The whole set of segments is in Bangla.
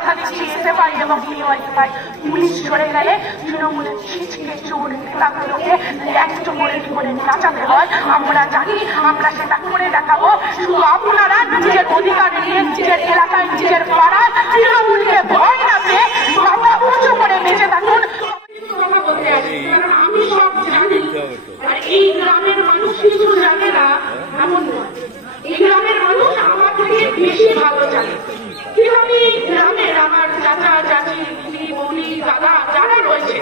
কথা দিচ্ছি এসএফআই এবং ডিওয়াইএফআই পুলিশ চলে গেলে তৃণমূলের ছিচকে চোর নেতাগুলোকে ল্যাংচ করে নাচাতে হয় আমরা জানি, আমরা সেটা করে দেখাবো। শুধু আপনারা নিজের অধিকার নিয়ে নিজের এলাকায় নিজের পাড়ায় তৃণমূলকে ভয় না পেয়ে মাথা উঁচু করে বেঁচে থাকুন। আমি সব জানি, আর এই গ্রামের মানুষ কিছু জানে না এমন নয়। এই গ্রামের মানুষ আমার থেকে বেশি ভালো জানে। কিভাবে এই গ্রামের আমার চাচা চাচি দিদি বৌদি দাদা যারা রয়েছে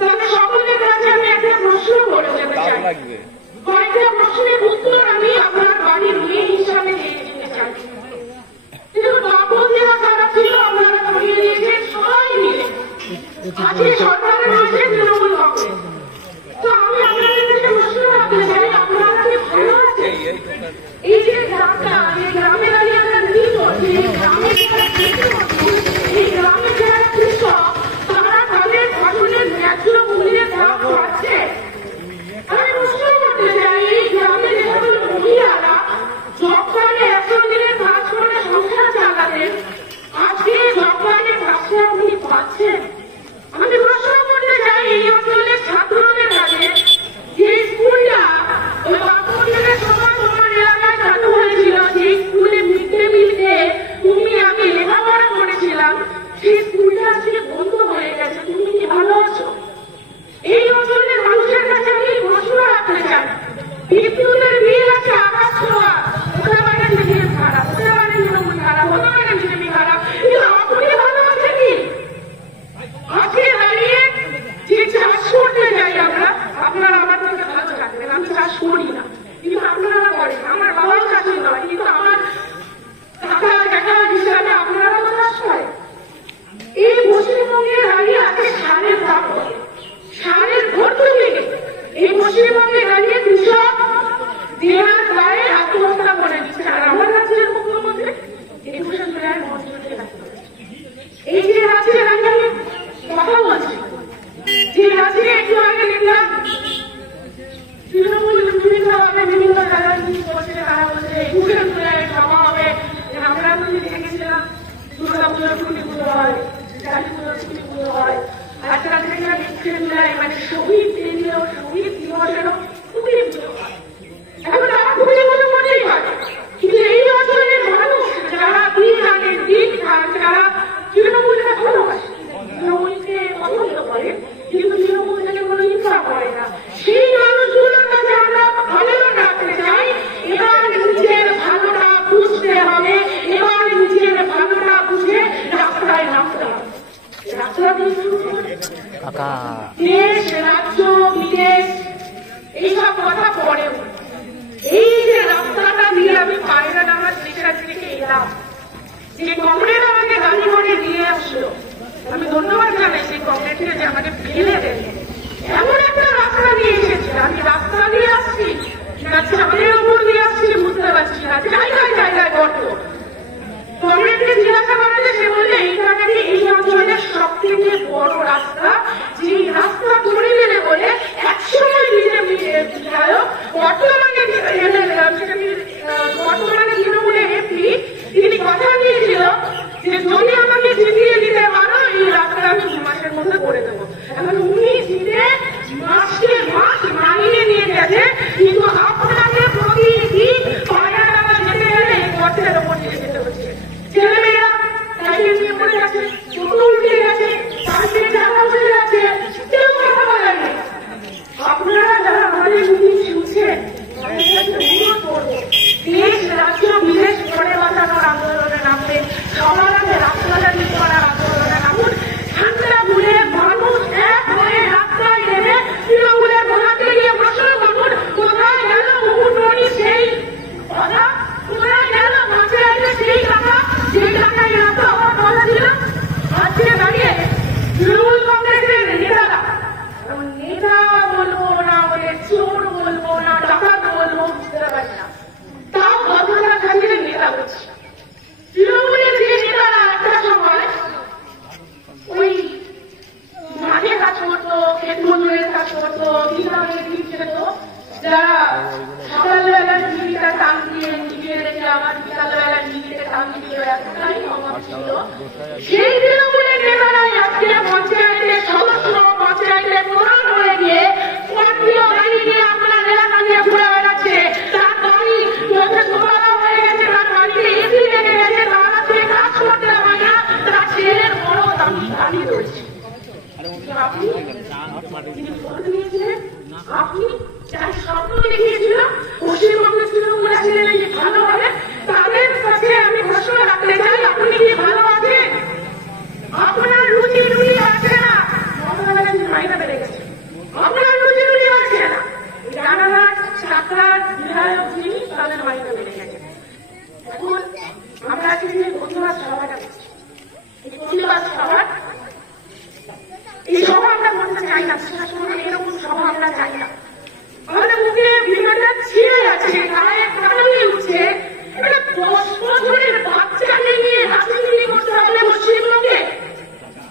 তাদের সকলের কাছে আমি একটা প্রশ্ন করে যেতে চাই। কয়েকটা প্রশ্নের উত্তর আমি আপনার বাড়ির মেয়ে হিসাবে দিয়ে দিতে চাই। কাপড় দেওয়া খারাপ ছিল, আপনারা করিয়ে দিয়েছেন সবাই মিলে। আজকে সরকারে রয়েছে তৃণমূল কংগ্রেস। তো আমি আপনাদের কাছে প্রশ্ন রাখতে চাই, আপনারা কি ভালো আছেন? এই যে গ্রামটা, এই গ্রামে দাঁড়িয়ে আমরা নিব, এই গ্রামে যারা কৃষক তারা তাদের ফসলের ন্যায্য মূল্যে দাম পাচ্ছে। আমি প্রশ্ন করতে চাই, এই গ্রামে যে সকল মহিলারা জব কার্ডে 100 দিনের কাজ করে সংসার চালাতেন, আজকে জব কার্ডে কাজটা আপনি পাচ্ছেন? আমি প্রশ্ন করতে চাই, এই অঞ্চলের ছাত্রদের কাছে যে স্কুলটা ওই বাপুদের সময় তোমার এলাকায় চালু হয়েছিল, যে স্কুলে মিড ডে মিল খেয়ে তুমি আমি লেখাপড়া করেছিলাম, সেই স্কুলটা আজকে বন্ধ হয়ে গেছে। তুমি কি ভালো আছো? এই অঞ্চলের মানুষের কাছে আমি প্রশ্ন রাখতে চাই। বিদ্যুতের বিল আছে আকাশ ছোঁয়া, ওটা মানে বিজেপি খারাপ, ওটা মানে তৃণমূল খারাপ, ওটা মানে বিজেপি খারাপ, কিন্তু আপনি ভালো আছে কি? আজকে দাঁড়িয়ে যে চাষ করতে যাই আমরা, আপনারা আমার থেকে ভালো থাকবেন। আমি চাষ করি না, কিন্তু আপনারা করেন। আমার বাবাও চাষি নয়, কিন্তু আমার কাকা কাকা হিসাবে আপনারা তো চাষ করেন। এই পশ্চিমবঙ্গে দাঁড়িয়ে আজকে সারের দাম কত, সারের ভর্তুকি নেই। এই পশ্চিমবঙ্গে দাঁড়িয়ে কৃষক দেওয়ার গায়ে আত্মহত্যা করে দিচ্ছে। আর আমার রাজ্যের মুখ্যমন্ত্রী 21শে জুলাই মন্ত্রীকে রাখতে হবে। এই যে রাজ্যে দাঁড়িয়ে আমি কথা বলছি, যে রাজ্যে একটু আগে দেখলাম তৃণমূল বিভিন্নভাবে বিভিন্ন জায়গায় করছে, তারা বলছে 21শে জুলাই সভা হবে। আমরা তো দেখেছিলাম দুর্গা পুজোর ছুটি পুজো হয়, কালী পুজোর ছুটি পুজো হয়, আজকাল দেখলাম 21শে জুলাই মানে শহীদ দিনেও শহীদ দিবসেরও ছুটি পুজো হয়। এখন তারা ছুটি পুজো করতেই পারে, কিন্তু এই অঞ্চলের মানুষ যারা দিন আনে দিন খান, যারা তৃণমূলকে ভালোবাসে, তৃণমূলকে পছন্দ করে, কিন্তু তৃণমূল থেকে কোনো ইচ্ছা করে না, সেই মানুষগুলোর কাছে আমরা আবেদন রাখতে চাই, এবার নিজের ভালোটা বুঝতে হবে, এবার নিজের ভালোটা বুঝে রাস্তায় নামতে হবে। দেশ রাজ্য বিদেশ এইসব কথা পরে, এই যে রাস্তাটা দিয়ে আমি পায়রা নামার স্টেশন থেকে এলাম, যে কমরেড আমাকে গাড়ি করে নিয়ে আসলো, আমি ধন্যবাদ জানাই সেই কমরেডকে যে আমাকে ফেলে দেন। এমন একটা রাস্তা দিয়ে এসেছে, আমি রাস্তা দিয়ে আসছি না চাঁদের ওপর দিয়ে আসছি বুঝতে পারছি না, জায়গায় জায়গায় গর্ত। কমরেডকে জিজ্ঞাসা করালে সে বললে এইটা নাকি এই অঞ্চলের সব থেকে বড় রাস্তা, যে রাস্তা করে দিলে বলে একসময় বিজেপি বিধায়ক বর্তমানে তৃণমূলের এমপি তিনি কথা দিয়েছিল যে যদি আমাকে জিতিয়ে দিতে পারো এই রাস্তা আমি 2 মাসের মধ্যে করে দেবো। এখন উনি জিতে মাসকে মাস মানিয়ে নিয়ে গেছে, কিন্তু আপনাকে প্রতিদিন পায়রাডাঙ্গা যেতে গেলে এই গর্তের ওপর দিয়ে যেতে হচ্ছে। ছেলেমেয়েরা সাইকেল নিয়ে পড়ে গেছে, ছোট উঠে গেছে, পাশের জায়গা উঠে গেছে, কেউ কথা বলেন। আপনারা যারা আমাদের মিটিং শুনছেন, অনুরোধ করবো দেশ রাজ্য বিদেশ করে বাঁচানোর আন্দোলনে নামবেন, সবার আগে রাস্তাটা ঠিক করার আন্দোলনে নামুন। ঠান্ডা ভুলে মানুষ এক হয়ে রাস্তায় নেমে তৃণমূলের ভোটারকে গিয়ে প্রশ্ন করুন, কোথায় গেল মুকুটমণি সেই কথা, কোথায় গেল মাঝে আগে সেই টাকা, সেই টাকায় রাস্তা হওয়ার কথা ছিল। আজকে দাঁড়িয়ে তৃণমূল কংগ্রেসের নেতারা, নেতা বলবো না বলে চোর বলবো না ডাকাত বলবো বুঝতে পারি না, তাও ভদ্রতা খাতিরে নেতা বলছি। তৃণমূলের যে নেতারা একটা সময় সেই তৃণমূলের নেতারাই আজকে পঞ্চায়েতের সদস্য, পঞ্চায়েতের প্রধান হয়ে গিয়ে স্কর্পিও গাড়ি নিয়ে আপনার এলাকা নিয়ে ঘুরে বেড়াচ্ছে। তার বাড়ি ছোটবেলা হয়ে গেছে, তার বাড়িতে এসি লেগে গেছে, তার কাছে কাজ করতে হয় না, তার ছেলের বড় দাবি রয়েছে। আপনি যার স্বপ্ন দেখিয়েছিলাম পশ্চিমবঙ্গের তৃণমূল আসলে নাকি ভালো হবে, তাদের কাছে আমি প্রশ্ন রাখতে চাই, আপনি কি ভালো আছেন? আপনার রুচি রুচি আছে না, মাইনা বেড়ে গেছে, আপনার রুচি রুচি আছে না, জানালার চাকরার বিধায়ক যিনি তাদের মাইনা বেড়ে গেছে। এখন আমরা আজকে যে প্রতিবাদ সভাটা করছি, এই প্রতিবাদ সভা, এই সভা আমরা করতে চাই না, এরকম সভা আমরা চাই না। আমাদের মুখে বিমানটা ছিঁড়ে যাচ্ছে, গায়ে কাটালি উঠছে, একটা 10 বছরের বাচ্চাকে নিয়ে রাজনীতি করতে হবে পশ্চিমবঙ্গে।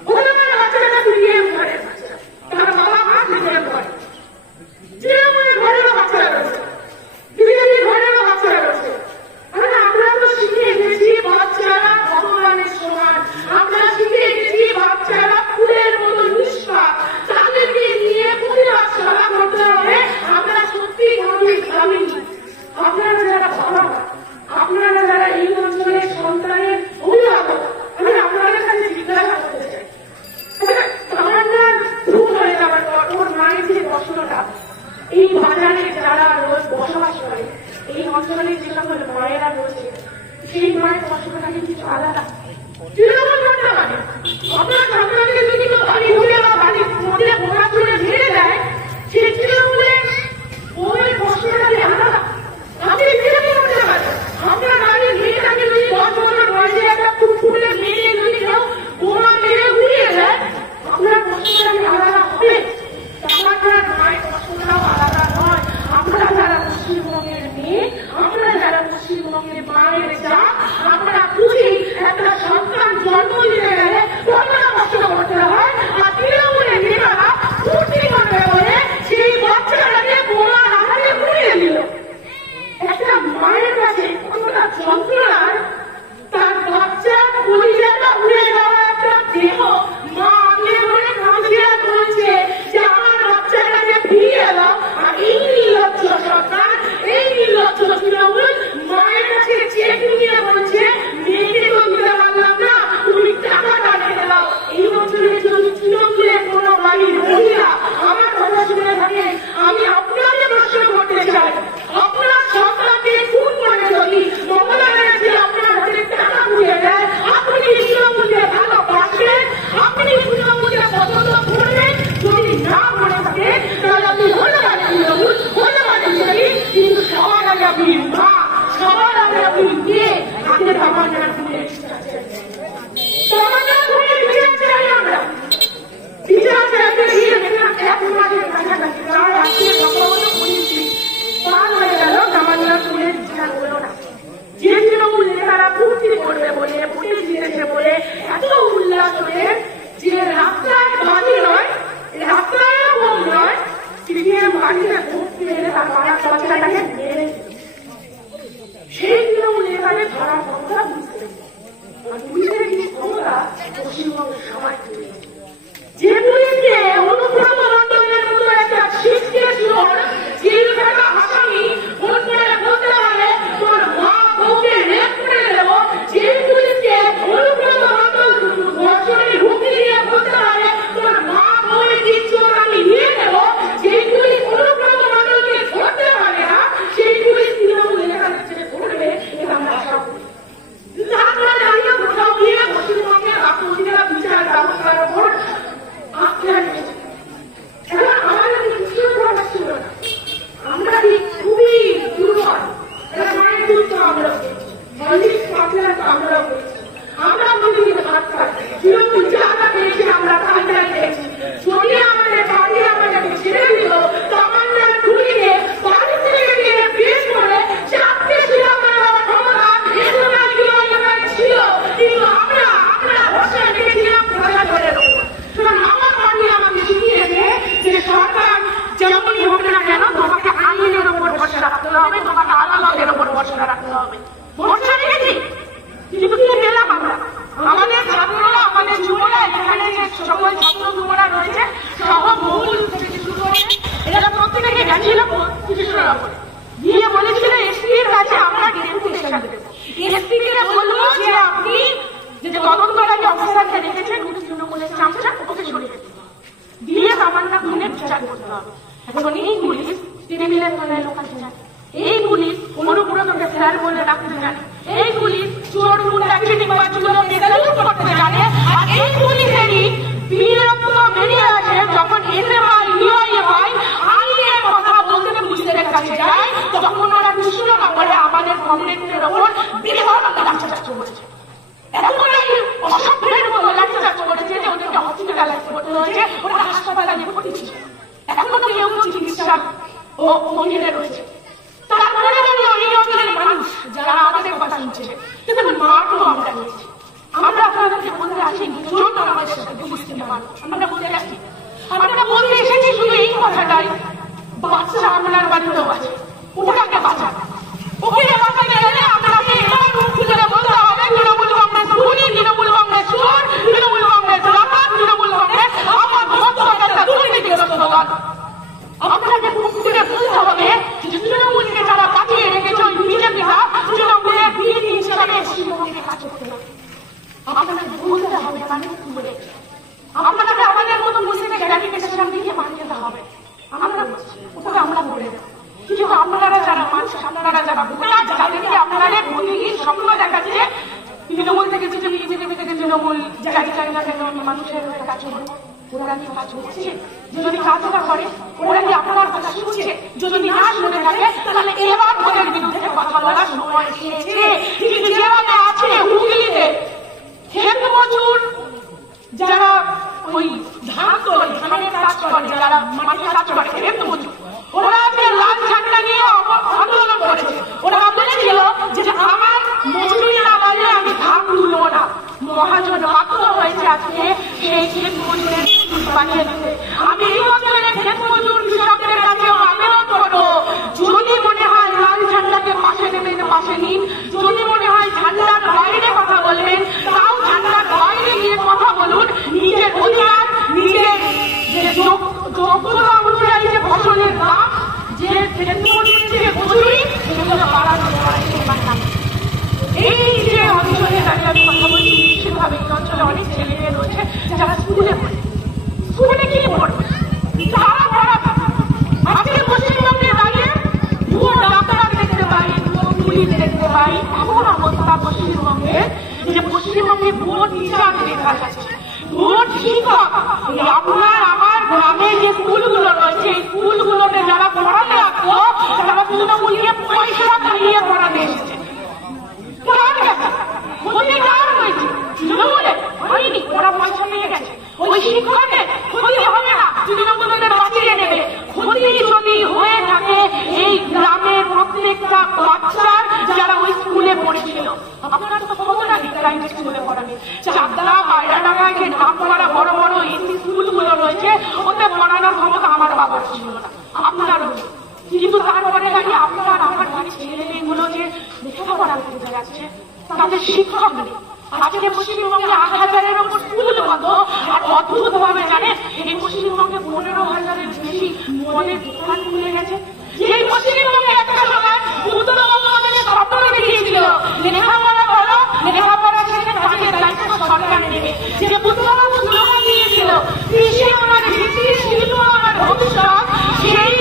ওখানে বাচ্চাটা বিএম ঘরের বাচ্চা, তার বাবা মা বিএম ঘরে, তৃণমূলের ঘরেরও বাচ্চারা রয়েছে, বিজেপির ঘরেরও বাচ্চারা রয়েছে। আমরা তো শিখে এসেছি বাচ্চারা ভগবানের সমান, আমরা শিখে এসেছি বাচ্চারা ফুলের মতো নিষ্পাপ, তাদেরকে নিয়ে প্রতিবাদ সভা করতে হবে। আমরা সত্যি ভাবিনি। আপনারা যারা বাবা, আপনারা যারা এই অঞ্চলের সন্তানের অভিভাবক, আমি আপনাদের কাছে জিজ্ঞাসা করতে চাই, তামান্নার ভুল হয়ে যাওয়ার পর ওর মায়ের যে প্রশ্নটা, এই বাজারে যারা রোজ বসবাস করে, এই অঞ্চলে যে সকল মায়েরা রয়েছে, সেই মায়ের প্রশ্নটা কিন্তু আলাদা। তৃণমূল করতে পারে, আপনার সন্তানকে যদি বাড়ি ধরে বা বাড়ির মধ্যে বোনা চলে ঘিরে দেয়, সেই তৃণমূলের ওই প্রশ্নটা আলাদা। আপনি তৃণমূল করতে পারেন, আপনার বাড়ির মেয়েটাকে যদি 10 বছর বয়সে একটা ফুটফুটে মেয়ে যদি কেউ বোমা মেরে উড়িয়ে দেয়, আপনার প্রশ্নটা আলাদা হবে। আপনার মায়ের প্রশ্নটাও আলাদা নয়। আমরা যারা পশ্চিমবঙ্গের মেয়ে, আমরা যারা পশ্চিমবঙ্গের মায়ের যা, আমরা বুঝি একটা সন্তান জন্ম দিতে গেলে কতটা কষ্ট করতে হয়। আর তৃণমূলের নেতারা ফুর্তি করবে বলে সেই বাচ্চাটাকে বোমার আঘাতে পুড়িয়ে দিল। একটা মায়ের কাছে কতটা যন্ত্রণার, তার বাচ্চা পরিজাটা উড়ে যাওয়া একটা দেহ, মা আগে ধরে কাঁদিয়ে বলছে যে আমার বাচ্চাটাকে ফিরিয়ে দাও। আর এই নির্লজ্জ সরকার, এই নির্লজ্জ তৃণমূল মায়ের কাছে চেক নিয়ে বলছে মেয়েকে তো দিতে পারলাম না, তুমি টাকাটা রেখে দাও। এই অঞ্চলে যদি তৃণমূলের কোনো বাড়ির মহিলা আমার কথা শুনে থাকে, আমি আপনাকে প্রশ্ন করতে চাই, আপনার সন্তানকে খুন করে যদি মহিলারা যে আপনার হাতে টাকা ঘুরে দেয়, আপনি তৃণমূলকে ভালোবাসবেন, আপনি তৃণমূলকে পছন্দ করবেন? যদি না করে থাকে তাহলে আপনি হতে পারেন তৃণমূল, হতে পারেন বিজেপি, কিন্তু সবার আগে আপনি মা, সবার আগে আপনি মেয়ে, আগে তামান্নার ঘুরে তামান্নার ঘুরে বিচার চাই আমরা। বিচার চাইতে গিয়ে এক মাসের কাছাকাছি তার আজকে সম্ভবত 19 দিন পার হয়ে গেল, তামান্নার ঘুরে বিচার হলো না। যে তৃণমূল নেতারা ফুর্তি করবে বলে, ভোটে জিতেছে বলে এত উল্লাস করে, যে রাস্তায় বাড়ি নয়, রাস্তায় ভোট নয়, সিপিএম বাড়িতে ভোট পেয়ে তার পাড়ার বাচ্চাটাকে মেরে, সেই তৃণমূল নেতাদের ধরার ক্ষমতা বুঝতে, আর পুলিশের কিছু ক্ষমতা পশ্চিমবঙ্গের সবাই তৈরি। যে পুলিশকে অনুব্রত মন্ডলের মতো একটা শিখতে চোর, জেল থাকা আসামি ফোন করে বলতে পারে তোর মা বউকে রেপ করে দেব, যে পুলিশকে অনুব্রত মন্ডল বছরে হুমকি দিয়ে বলতে পারে তোর মা বউয়ের কিচ্ছু আমি নিয়ে নেব, যে পুলিশ অনুব্রত মন্ডলকে ধরতে পারে না, সেই পুলিশ তৃণমূল এলাকার ছেড়ে ধরবে, এটা আমরা আশা করি। আমরা দাঁড়িয়ে কোথাও গিয়ে পশ্চিমবঙ্গের রাষ্ট্রপতিরা বিচার ব্যবস্থার উপর আমরা খুবই দুর্বল, মায়ের দুধ আমরা আমরা প্রতিদিন ভাত খাই, তৃণমূল জায়গা পেয়েছি, আমরা কালটাই পেয়েছি। যদি আমাদের বাড়ি আমাদেরকে ছেড়ে দিল, তামান্নার ঘুরিয়ে বাড়ি থেকে নিয়ে বেশ করে চাপতে ছিল ক্ষমতা, ছিল, কিন্তু আমরা বসে রেখেছিলাম প্রশাসনের উপর। আমার বাড়ি আমাকে শিখিয়েছে যে সরকার যেমনই হোক না কেন তোমাকে আইনের উপর ভরসা রাখতে হবে, তোমাকে আদালতের উপর ভরসা রাখতে হবে। ভরসা রেখেছি কিন্তু কি পেলাম আমরা? আমাদের সকল ছাত্র যুবরা রয়েছে সহ মহুল থেকে শুরু করে এরা প্রত্যেকে গেছিল দিয়ে বলেছিল এসপির কাছে আমরা ডেপুটেশন দেবো। এসপিকে বলবো যে আপনি যে তদন্তকারী অফিসারকে রেখেছেন উনি তৃণমূলের চামচা ওকে সরিয়ে দিয়ে সামান্য খুনের বিচার করতে হবে। এখন এই পুলিশ টেবিলের তলায় লোকাতে জানে, এই পুলিশ অনুব্রতকে ফেরার বলে রাখতে জানে, এই পুলিশ চোর গুন্ডাকে নির্বাচন করতে জানে। আর এই পুলিশেরই বিরক্ত বেরিয়ে আসে যখন এসএমআই ইউআইএফআই আইনের কথা বলতে পুলিশের কাছে যায় তখন ওরা কৃষ্ণ করে আমাদের কমরেডদের ওপর বিধবা লাঠিচার্জ করেছে। এখন এই অসভ্যের মতো লাঠিচার্জ করেছে যে ওদেরকে হসপিটালাইজ করতে হয়েছে, ওরা হাসপাতালে ভর্তি ছিল, এখনো কেউ চিকিৎসা ও মহিলা রয়েছে। তারপরে এই অঞ্চলের মানুষ যারা আমাদের কথা শুনছে দেখুন মাঠও আমরা নিয়েছি, আমরা আপনাদেরকে বলতে আসিনি জন্য আমাদের সাথে বুঝতে পারবো, আমরা বলতে আসি, আমরা বলতে এসেছি শুধু এই কথাটাই বাচ্চা আপনার বাড়িতেও আছে, ওটাকে বাঁচান। ওকে বাঁচাতে গেলে আপনাকে এবার মুখ খুলে বলতে হবে তৃণমূল কংগ্রেস খুনি, তৃণমূল কংগ্রেস চোর, তৃণমূল কংগ্রেস ডাকাত, তৃণমূল কংগ্রেস আমার ভক্তরা দুর্নীতিগ্রস্ত দল। আপনাকে মুখ খুলে বলতে হবে যে তৃণমূলকে যারা বাঁচিয়ে রেখেছে ওই বিজেপিরা তৃণমূলের বিজেপি হিসাবে পশ্চিমবঙ্গে কাজ করতে হবে। আপনাকে বলতে হবে মানে তুলে আপনাকে আমাদের মতো মুসলিমকে গ্যারিফিকেশন দিয়ে মানিয়ে হবে, আমরা ওটা আমরা বলে দেবো। কিন্তু আপনারা যারা মানুষ, আপনারা যারা ভোটার, যাদেরকে আপনাদের প্রতিদিন স্বপ্ন দেখাচ্ছে তৃণমূল থেকে বিজেপি, বিজেপি থেকে তৃণমূল, যাই যাই না কেন মানুষের কাজ করবো, ওরা কি কাজ করছে? যদি কাজ না করে ওরা কি আপনার কথা শুনছে? যদি না শুনে থাকে তাহলে এবার ওদের বিরুদ্ধে কথা বলার সময় এসেছে। কিন্তু যেভাবে আছে হুগলিতে ক্ষেত মজুর যারা ওই ধান তোলে, ধানের কাজ করে, যারা মাঠে কাজ করে ক্ষেত মজুর, ওরা লাল ঝান্ডা নিয়ে আন্দোলন করেছে। ওরা বলেছিল যে আমার মজুরি না পারলে আমি ধান তুলবো না। মহাজন বাধ্য হয়েছে আজকে সেই ক্ষেত মজুরের বানিয়ে দিতে। আমি এই অঞ্চলের ক্ষেত মজুর কৃষকদের কাছে আবেদন করবো, যদি মনে হয় লাল ঝান্ডাকে পাশে নেবেন পাশে নিন, যদি মনে হয় ঝান্ডার বাইরে কথা বলবেন তাও ঝান্ডার বাইরে গিয়ে কথা বলুন। নিজের অধিকার, নিজের যে যোগ্যতা অনুযায়ী যে ফসলের দাম, যে ক্ষেত মজুরের যে মজুরি, সেগুলো বাড়ানো এই যে অঞ্চলে দাঁড়িয়ে আমি কথা বলছি নিশ্চিতভাবে এই অঞ্চলে অনেক ছেলে মেয়ে রয়েছে যারা স্কুলে পড়ে, স্কুলে কি পড়বে তারা পড়াবে। আজকে পশ্চিমবঙ্গে দাঁড়িয়ে ভুয়ো ডাক্তার দেখতে পাই, ভুয়ো পুলিশ দেখতে পাই, এমন অবস্থা পশ্চিমবঙ্গে যে পশ্চিমবঙ্গে ভুয়ো টিচার দেখা যাচ্ছে, ভুয়ো শিক্ষক। আপনার আমার গ্রামে যে স্কুলগুলো রয়েছে এই স্কুলগুলোতে যারা পড়াতে আসতো তারা তৃণমূলকে পয়সা খাইয়ে পড়াতে এসেছে। ওরা পয়সা নিয়ে গেছে, ওই শিক্ষকের ক্ষতি হবে না, তৃণমূলের বাঁচিয়ে নেবে। ক্ষতি যদি হয়ে থাকে এই গ্রামের প্রত্যেকটা বাচ্চার যারা ওই স্কুলে পড়েছিল, আপনারা তো কতটা প্রাইভেট স্কুলে পড়াবে, চাকদা পায়রাডাঙ্গায় যে নাম করা বড় বড় এসি স্কুলগুলো রয়েছে ওতে পড়ানোর ক্ষমতা আমার বাবার ছিল না, আপনারও। কিন্তু তারপরে দাঁড়িয়ে আপনার আমার বাড়ির ছেলে মেয়েগুলো যে লেখাপড়া করতে যাচ্ছে তাদের শিক্ষক নেই। আজকে পশ্চিমবঙ্গে 8,000-এর উপর স্কুল বন্ধ। আর অদ্ভুত ভাবে জানেন এই পশ্চিমবঙ্গে 15,000-এর বেশি মদের দোকান খুলে গেছে। এই পশ্চিমবঙ্গে একটা সময় উত্তরবঙ্গ আমাদের স্বপ্ন দেখিয়েছিল লেখাপড়া করো, লেখাপড়া ছেড়ে তাদের দায়িত্ব সরকার নেবে। যে উত্তরবঙ্গ স্লোগান দিয়েছিল কৃষি আমার ভিত্তি, শিল্প আমার ভবিষ্যৎ, সেই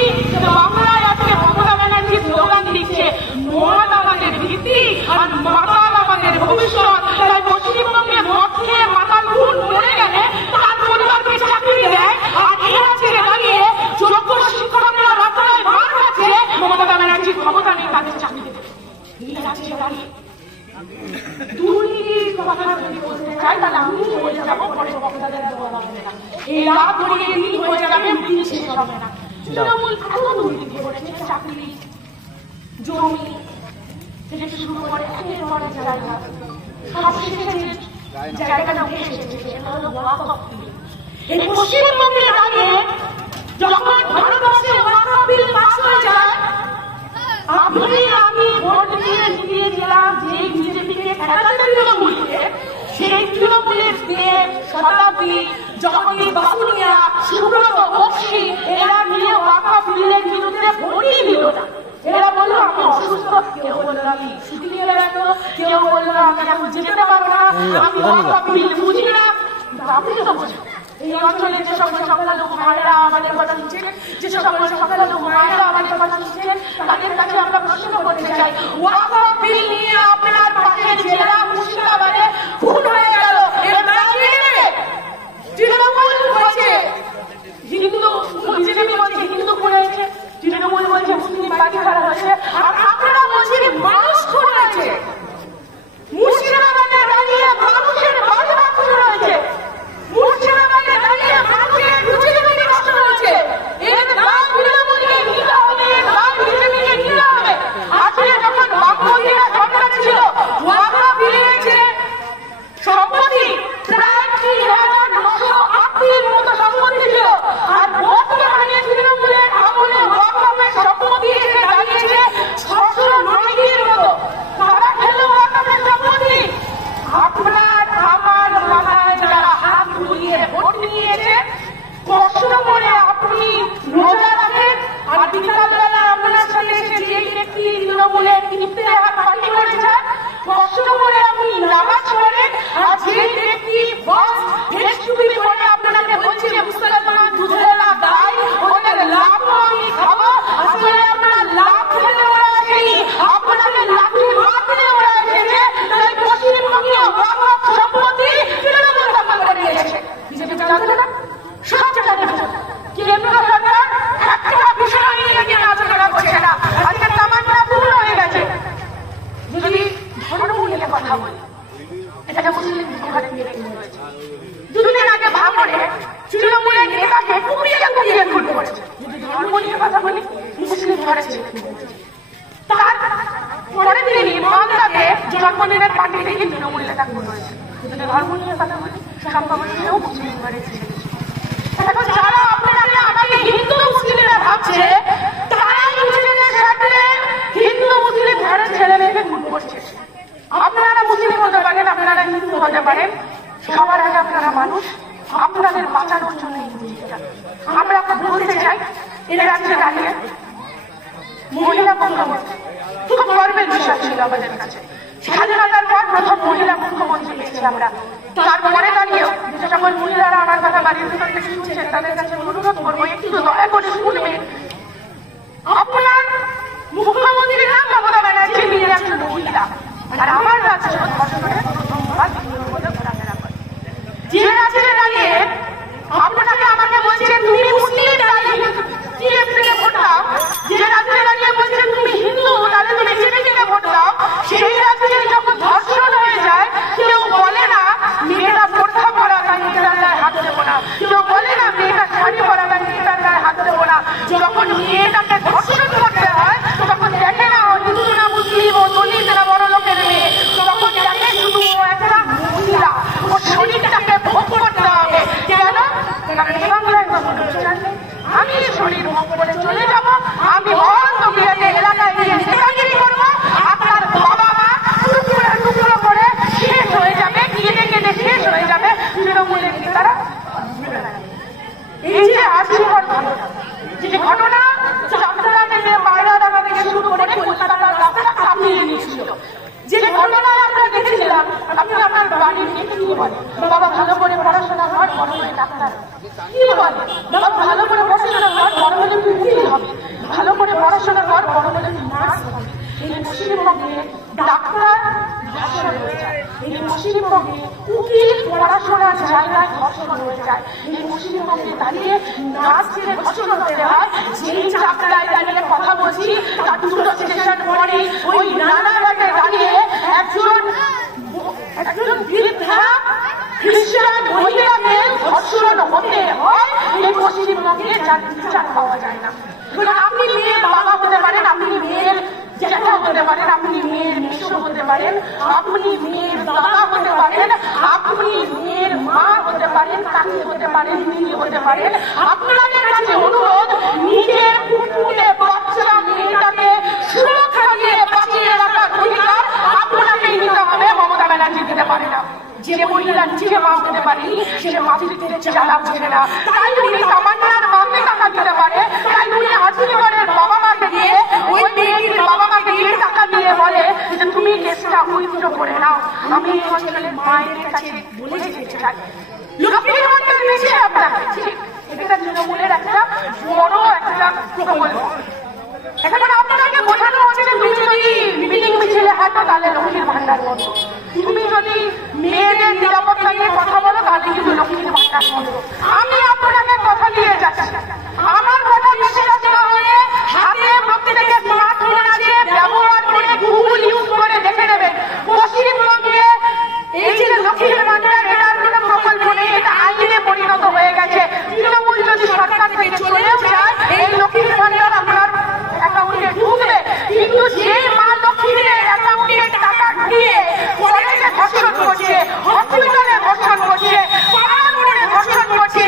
বাংলায় আজকে মমতা ব্যানার্জি স্লোগান দিচ্ছে মদ আমাদের ভিত্তি আর মাতাল আমাদের ভবিষ্যৎ। তাই পশ্চিমবঙ্গে মদ খেয়ে মাতাল খুন মরে গেলে তার পরিবারকে চাকরি দেয়, আর এরা ছেড়ে দাঁড়িয়ে যোগ্য শিক্ষকরা রাস্তায় মার খাচ্ছে, মমতা ব্যানার্জির ক্ষমতা নেই তাদের চাকরি দেবে। দুর্নীতির কথা যদি বলতে চাই তাহলে আমি বলে যাবো, পরে বক্তাদের বলা হবে না। এই রাত ধরে দিন হয়ে যাবে, দিন শেষ হবে না। তৃণমূল এত দুর্নীতি করেছে, চাকরি, জমি থেকে শুরু করে একের পর এক জায়গা, জায়গাটা উঠে এসেছে সেটা হলো ওয়াকফ বিল। এই পশ্চিমবঙ্গে দাঁড়িয়ে যখন ভারতবর্ষে ওয়াকফ বিল পাস হয়ে যায়, আপনি আমি ভোট দিয়ে জিতিয়েছিলাম যে বিজেপিকে ঠেকাতে তৃণমূলকে, সেই তৃণমূলের দেব শতাব্দী জগদীশ বাসুনিয়া, সুব্রত বক্সি এরা মিলে ওয়াকফ বিলের বিরুদ্ধে ভোটই দিল না। এরা বললো আমি অসুস্থ, কেউ বললো আমি ছুটি নিয়ে বেড়াতো, কেউ বললো আমি এখন যেতে পারবো না, আমি ওয়াকফ বিল বুঝি না। আপনি তো বোঝেন এই অঞ্চলে যে সকল সংখ্যালঘু মায়েরা আমাদের কথা শুনছেন, যে সকল সংখ্যালঘু মায়েরা আমাদের কথা শুনছেন, তাদের কাছে আমরা প্রশ্ন করতে চাই, ওয়াকফ বিল নিয়ে আপনার পাশের জেলা মুর্শিদাবাদে খুন হয়ে গেল, এর দাম কে নেবে? তৃণমূল বলছে হিন্দু, বিজেপি বলছে হিন্দু খুন হয়েছে, তৃণমূল বলছে মুসলিম বাড়ি খারাপ হয়েছে, আর আপনারা বলছেন মানুষ খুন হয়েছে। মুর্শিদাবাদে দাঁড়িয়ে মানুষের বাড়ি খুন হয়েছে, মুর্শিদাবাদে দাঁড়িয়ে মানুষের রুজি-রুটি নষ্ট হয়েছে। এর দাম তৃণমূলকে নিতে হবে, দাম বিজেপিকে নিতে হবে। আসলে যখন বামপন্থীরা সরকার ছিল, ওয়াকফ বিলের যে সম্পত্তি প্রায় ৩,৯৮০ মতো সম্পত্তি ছিল, আর বর্তমানে তৃণমূলের আমলে ওয়াকফের সম্পত্তি এসে দাঁড়িয়েছে ৬০৯টির মতো। তারা খেল ওয়াকফের সম্পত্তি। আপনার আমার মাথায় যারা হাত ঘুরিয়ে ভোট নিয়েছে, কষ্ট করে আপনি রোজা রাখেন, আর বিকালবেলা আপনার সাথে এসে যে ব্যক্তি তৃণমূলের ইফতেহার পার্টি করেছে, কষ্ট করে আপনি নামাজ পড়েন, আর যে ব্যক্তি বস ভেস্টুপি পরে আপনাকে বলছে মুসলমান দুধেলা গাই, ওদের লাভ আমি খাবো, আসলে আপনারা লাভ খেলে ওরা আসেনি, আপনাকে লাঠি মারতে ওরা এসেছে। তাই পশ্চিমবঙ্গে ওয়াকফ সম্পত্তি তৃণমূল দখল করে নিয়েছে। বিজেপি জানতে না, সব জায়গায় কেন্দ্র সরকার একটা বিষয় নিয়ে আলোচনা করছে না। আজকে তামান্না পূর্ণ হয়ে গেছে। যদি ধর্ম নিয়ে কথা বলি, এটাকে মুসলিম ঘরে নিয়ে হয়েছে। দুদিন আগে ভাঙড়ে তৃণমূলের নেতাকে কুপিয়ে খুন করেছে। যদি ধর্ম নিয়ে কথা বলি, মুসলিম ঘরে ছেলে তার পরের দিনই মালদাকে জন্মদিনের পার্টি থেকে তৃণমূল নেতা খুন হয়েছে। যদি ধর্ম নিয়ে কথা বলি, সম্ভবতও মুসলিম ঘরে ছেলে। এখন যারা আপনারা আমাকে হিন্দু মুসলিমরা ভাবছে, তারাই নিজেদের সাথে হিন্দু মুসলিম ঘরের ছেলে মেয়েকে খুন করছে। আপনারা মুসলিম হতে পারেন, আপনারা হিন্দু হতে পারেন, সবার আগে আপনারা মানুষ, আপনাদের বাঁচানোর জন্য আমরা বলতে চাই, এই রাজ্যে দাঁড়িয়ে মহিলা মুখ্যমন্ত্রী খুব গর্বের বিষয় ছিল আমাদের কাছে। স্বাধীনতার পর প্রথম মহিলা মুখ্যমন্ত্রী পেয়েছি আমরা। তারপরে দাঁড়িয়েও যে সকল মহিলারা আমার কথা বাড়ির ভিতর থেকে শুনছেন, তাদের কাছে অনুরোধ করবো একটু দয়া করে শুনবেন। আপনার মুখ্যমন্ত্রীর নাম মমতা ব্যানার্জি, তিনি একজন মহিলা, আর আমার রাজ্যে ধর্ষণের প্রথমবার ঘোরাফেরা করে। যে রাজ্যে দাঁড়িয়ে আপনাকে আমাকে বলছেন তুমি মুসলিম থেকে ভোট দাও, যে রাজ্যে দাঁড়িয়ে বলছেন তুমি হিন্দু তাহলে তুমি বিজেপিকে ভোট দাও, সেই রাজ্যে যখন ধর্ষণ হয়ে যায় কেউ বলে না মেয়েরা বোরখা পরা তাই মেয়েটার গায়ে হাত দেবো না, কেউ বলে না মেয়েটা শাড়ি পরা তাই মেয়েটার গায়ে হাত দেবো না। যখন মেয়েটাকে ধর্ষণ করতে হয় তখন দেখে না হিন্দু না মুসলিম, ও দলিত না বড় লোকের মেয়ে, তখন দেখে শুধু ও একটা মহিলা, ও শরীরটাকে ভোগ করতে হবে। কেন? কারণ এই বাংলায় আমি শরীর ভোগ করে চলে যাবো, আমি অন্ত বিয়েতে এলাকায় গিয়ে নেতাগিরি করবো, আপনার বাবা মা টুকরো করে শেষ হয়ে যাবে, কেটে কেটে শেষ হয়ে যাবে তৃণমূলের নেতারা। এই যে আজকের ঘটনা, যে ঘটনা চাকদা থেকে মাইরাডাঙ্গা থেকে শুরু করে কলকাতার রাস্তা কাঁপিয়ে নিয়েছিল, যে ঘটনায় আমরা দেখেছিলাম, আপনি আপনার বাড়ি দেখে কি বলেন, বাবা ভালো করে পড়াশোনা কর, বড় করে ডাক্তার কি বলে, বাবা ভালো করে পড়াশোনা কর, বড় হলে তুই উকিল হবে, ভালো করে পড়াশোনা কর, বড় হলে তুই নার্স হবে। এই পশ্চিমবঙ্গে ডাক্তার ধর্ষণ হয়ে যায়, এই পশ্চিমবঙ্গে উকিল পড়াশোনার জায়গায় ধর্ষণ হয়ে যায়, এই পশ্চিমবঙ্গে দাঁড়িয়ে নার্স ছেড়ে ধর্ষণ হতে হয়। যেই চাকরায় দাঁড়িয়ে কথা বলছি তার দুটো স্টেশন পরে ওই রানাঘাটে দাঁড়িয়ে একজন বৃদ্ধা খ্রিস্টান মহিলাকে ধর্ষণ হতে হয়, এই পশ্চিমবঙ্গে যার বিচার পাওয়া যায় না। আপনি মেয়ের বাবা হতে পারেন, আপনি মেয়ের জ্যাঠা হতে পারেন, আপনি মেয়ের মেশো হতে পারেন, আপনি মেয়ের দাদা হতে পারেন, আপনি মেয়ের মা হতে পারেন, কাকি হতে পারেন, দিদি হতে পারেন। আপনাদের কাছে অনুরোধ, নিজের কুকুরে বাচ্চা মেয়েটাকে সুরক্ষা দিয়ে বাঁচিয়ে রাখার অধিকার আপনাকেই নিতে হবে, মমতা ব্যানার্জি দিতে পারে না। যে যে মহিলা নিজে মা হতে পারেনি সে মাতৃত্বের জ্বালা বোঝে না। তাই উনি তামান্নার মাকে টাকা দিতে পারে, তাই উনি আর্জিকরের বাবা মাকে দিয়ে ওই মেয়েটির বাবা মাকে দিয়ে টাকা দিয়ে বলে যে তুমি কেসটা উইথড্র করে নাও। আমি এই অঞ্চলের মায়ের কাছে বলে যেতে চাই লক্ষ্মীর ভান্ডার দিয়েছে আপনাকে, ঠিক এটা তৃণমূলের একটা বড় একটা প্রকল্প। এখন আপনাকে বোঝানো হচ্ছে তুমি যদি মিটিং মিছিলে হাঁটো তাহলে লক্ষ্মীর ভান্ডার বন্ধ, তুমি যদি মেয়েদের নিরাপত্তা নিয়ে কথা বলো তাহলে কিন্তু লক্ষ্মীর ভান্ডার বন্ধ। আমি আপনাকে কথা দিয়ে যাচ্ছি, আমার কথা বিশ্বাস না হয়ে হাতে প্রত্যেকে স্মার্টফোন আছে ব্যবহার করে গুগল ইউজ করে দেখে নেবেন পশ্চিমবঙ্গে এই যে লক্ষ্মীর ভান্ডার এটার কোনো প্রকল্প নেই, এটা আইনে পরিণত হয়ে গেছে। তৃণমূল যদি সরকার থেকে চলেও যায় এই লক্ষ্মীর ভান্ডার আপনার অ্যাকাউন্টে ঢুকবে, কিন্তু যে মা লক্ষ্মীর অ্যাকাউন্টে টাকা দিয়ে কলেজে ধর্ষণ করছে, হসপিটালে ধর্ষণ করছে, পাড়ার মোড়ে ধর্ষণ করছে,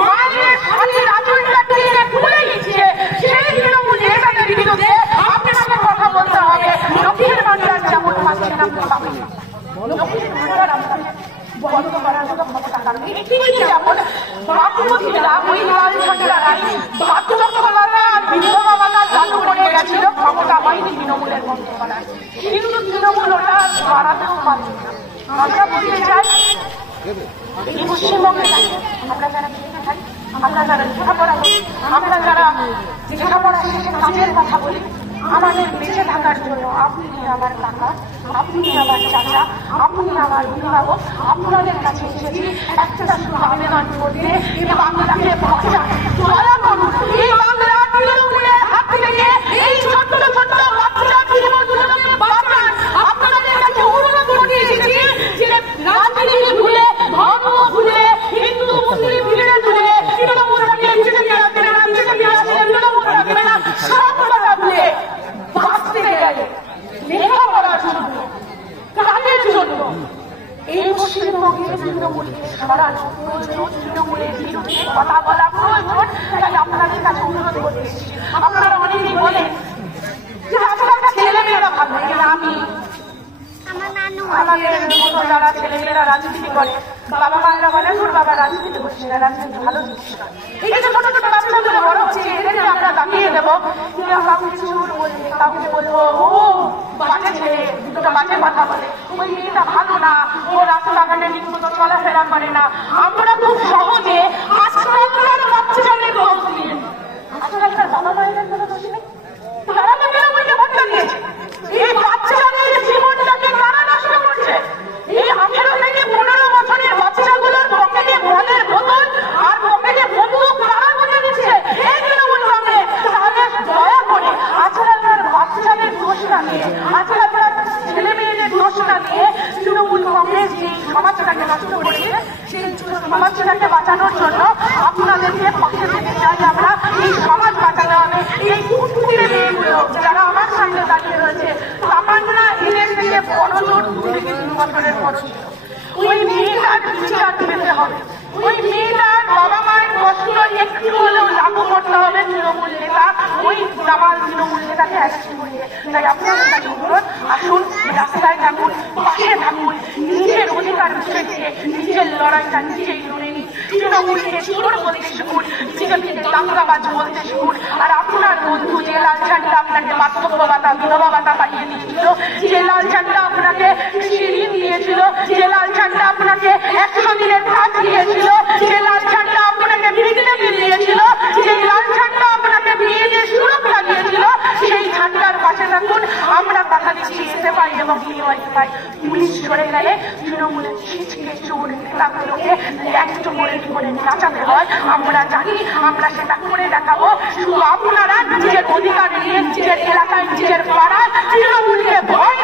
মায়ের শাড়ির আঁচলটা টেনে খুলে দিচ্ছে, সেই তৃণমূল নেতাদের বিরুদ্ধে আপনাকে কথা বলতে হবে। লক্ষ্মীর ভান্ডার যেমন পাচ্ছেন আপনি পাবেন না, লক্ষ্মীর ভান্ডার আপনাকে বন্ধ করার মতো ক্ষমতা কারণ ঠিক যেমন বাপুমতিরা ওই লাল ঝান্ডার আইন বাধ্যবাধকতা বিধবা ভাতা চালু করে গেছিল, ক্ষমতা হয়নি তৃণমূলের বন্ধ করার, কিন্তু তৃণমূল ওটা বাড়াতেও পারবে না। আমরা বলতে চাই এই পশ্চিমবঙ্গে আমরা যারা বেঁচে থাকি, আমরা যারা লেখাপড়া করি, আমরা যারা লেখাপড়া শেষে কাজের কথা বলি, আমাদের বেঁচে থাকার জন্য আপনি আমার কাকা, আপনি আমার চাচা, আপনি আমার অভিভাবক, আপনাদের কাছে এসেছি একটা শুধু আবেদন করতে এই বাংলাকে বাঁচান। দয়া করুন এই বাংলা তৃণমূলের হাত থেকে এই ছোট্ট ছোট্ট বাচ্চা জীবনগুলোকে বাঁচান। আপনাদের কাছে অনুরোধ করে এসেছি যে রাজনীতি ভুলে, ধর্ম ভুলে, হিন্দু মুসলিম ভুলে তুলে তৃণমূলকে বিজেপি রাখবে না, বিজেপি আসলে তৃণমূল রাখবে না, সব কথা ভুলে বাঁচতে গেলে লেখাপড়ার জন্য, কাজের জন্য এই পশ্চিমবঙ্গে তৃণমূলকে সরানো প্রয়োজন, তৃণমূলের বিরুদ্ধে কথা বলা প্রয়োজন। তাই আপনাদের কাছে অনুরোধ করতে এসেছি। আপনারা অনেকেই বলেন যে আপনার ছেলেমেয়েরা ভালো লাগে না, আমি আমাদের মতো যারা ছেলেমেয়েরা রাজনীতি করে বাবা মায়েরা বলে তোর বাবা রাজনীতি করছে না, রাজনীতি ভালো দিচ্ছে না। এই যে ছোট ছোট বাচ্চাগুলো বড় হচ্ছে এদেরকে আমরা দাঁড়িয়ে দেবো, কাউকে চোর বলবে, কাউকে বলবো ও বাজে ছেলে, দুটো বাজে কথা বলে, ওই মেয়েটা ভালো না, ও রাস্তাঘাটে ঠিকমতো চলাফেরা করে না। আমরা খুব সহজে আজকালকার বাচ্চাদের দোষ দিই, আজকালকার বাবা মায়েদের কোনো দোষ নেই, তারা তো তৃণমূলকে ভোটটা দিয়েছে। এই বাচ্চাদের জীবনটাকে কারা নষ্ট করছে? এই 18 থেকে 15 বছরের বাচ্চাগুলোর পকেটে মদের বোতল আর পকেটে বন্দুক কারা বলে দিচ্ছে? এই তৃণমূল কংগ্রেস। তাহলে দয়া করে আজকালকার বাচ্চাদের দোষ না দিয়ে, আজকালকার ছেলে মেয়েদের দোষ না দিয়ে তৃণমূল কংগ্রেস যে সমাজটাকে নষ্ট করেছে সেই সমাজটাকে বাঁচানোর জন্য আপনাদেরকে পাশে থেকে চাই আমরা। এই সমাজ বাঁচাতে হবে। এই কুকুরে মেয়েগুলো যারা আমার সামনে দাঁড়িয়ে রয়েছে, তামান্না এদের থেকে বড় জোর 2 থেকে 3 বছরের বড় ছিল। ওই মেয়েটার বিচার পেতে হবে, ওই মেয়েটার বাবা মায়ের কষ্ট একটু হলেও লাগু করতে হবে তৃণমূল নেতা, ওই দামাল তৃণমূল নেতাকে অ্যারেস্ট করিয়ে। তাই আপনাদের কাছে অনুরোধ, আসুন রাস্তায় থাকুন, পাশে থাকুন, নিজের অধিকার বুঝে দিয়ে নিজের লড়াইটা নিজেই লড়ে নিন। তৃণমূলকে চোর বলতে শিখুন, বিজেপিকে দাঙ্গাবাজ বলতে শিখুন। আর আপনার বন্ধু যে লাল ঝান্ডা আপনাকে বার্ধক্য ভাতা, বিধবা ভাতা পাঠিয়ে দিয়েছিল, যে লাল ঝান্ডা আপনাকে কৃষি ঋণ দিয়েছিল, যে লাল ঝান্ডা আপনাকে 100 দিনের কাজ দিয়েছিল, যে লাল ঝান্ডা আপনাকে বিদ্যুৎ বিল দিয়েছিল, যে লাল ঝান্ডা আপনাকে বিয়েদের সুরক্ষা দিয়েছিল, সেই ঝান্ডার পাশে থাকুন। আমরা কথা দিচ্ছি এসএফআই এবং ডিওয়াইএফআই পুলিশ ধরে গেলে তৃণমূলের ছিচকে চোর নেতাগুলোকে ল্যাংট করে কি করে নাচাতে হয় আমরা জানি, আমরা সেটা করে দেখাবো। শুধু আপনারা নিজের অধিকার নিয়ে নিজের এলাকায়, নিজের পাড়ায় তৃণমূলকে ভয়